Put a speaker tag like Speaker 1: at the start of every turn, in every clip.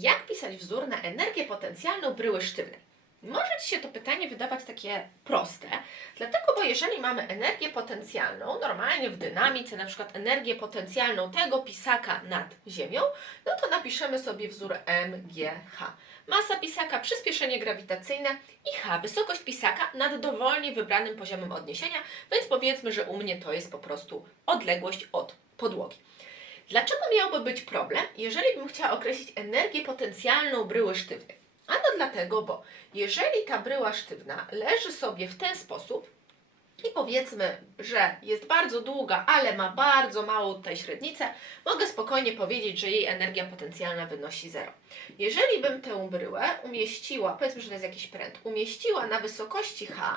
Speaker 1: Jak pisać wzór na energię potencjalną bryły sztywnej? Może Ci się to pytanie wydawać takie proste, dlatego, bo jeżeli mamy energię potencjalną, normalnie w dynamice, na przykład energię potencjalną tego pisaka nad Ziemią, no to napiszemy sobie wzór MGH. Masa pisaka, przyspieszenie grawitacyjne i H, wysokość pisaka nad dowolnie wybranym poziomem odniesienia, więc powiedzmy, że u mnie to jest po prostu odległość od podłogi. Dlaczego miałby być problem, jeżeli bym chciała określić energię potencjalną bryły sztywnej? Ano dlatego, bo jeżeli ta bryła sztywna leży sobie w ten sposób i powiedzmy, że jest bardzo długa, ale ma bardzo małą tutaj średnicę, mogę spokojnie powiedzieć, że jej energia potencjalna wynosi 0. Jeżeli bym tę bryłę umieściła, powiedzmy, że to jest jakiś pręt, umieściła na wysokości H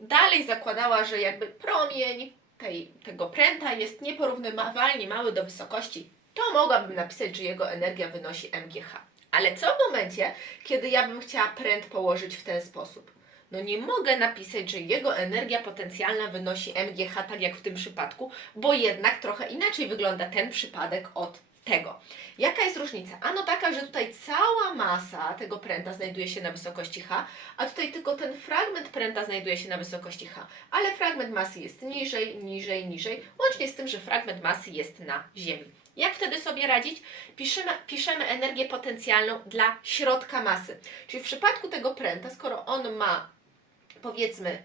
Speaker 1: i dalej zakładała, że jakby promień tej, tego pręta jest nieporównywalnie mały do wysokości, to mogłabym napisać, że jego energia wynosi MGH. Ale co w momencie, kiedy ja bym chciała pręt położyć w ten sposób? No nie mogę napisać, że jego energia potencjalna wynosi MGH, tak jak w tym przypadku, bo jednak trochę inaczej wygląda ten przypadek od tego. Jaka jest różnica? Ano taka, że tutaj cała masa tego pręta znajduje się na wysokości H, a tutaj tylko ten fragment pręta znajduje się na wysokości H, ale fragment masy jest niżej, niżej, niżej, łącznie z tym, że fragment masy jest na Ziemi. Jak wtedy sobie radzić? Piszemy, piszemy energię potencjalną dla środka masy. Czyli w przypadku tego pręta, skoro on ma powiedzmy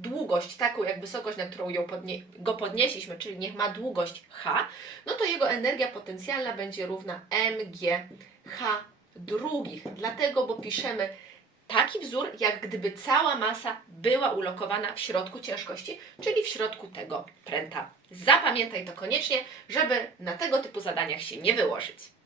Speaker 1: długość taką jak wysokość, na którą ją podnie, go podnieśliśmy, czyli niech ma długość h, no to jego energia potencjalna będzie równa mgh drugich. Dlatego, bo piszemy taki wzór, jak gdyby cała masa była ulokowana w środku ciężkości, czyli w środku tego pręta. Zapamiętaj to koniecznie, żeby na tego typu zadaniach się nie wyłożyć.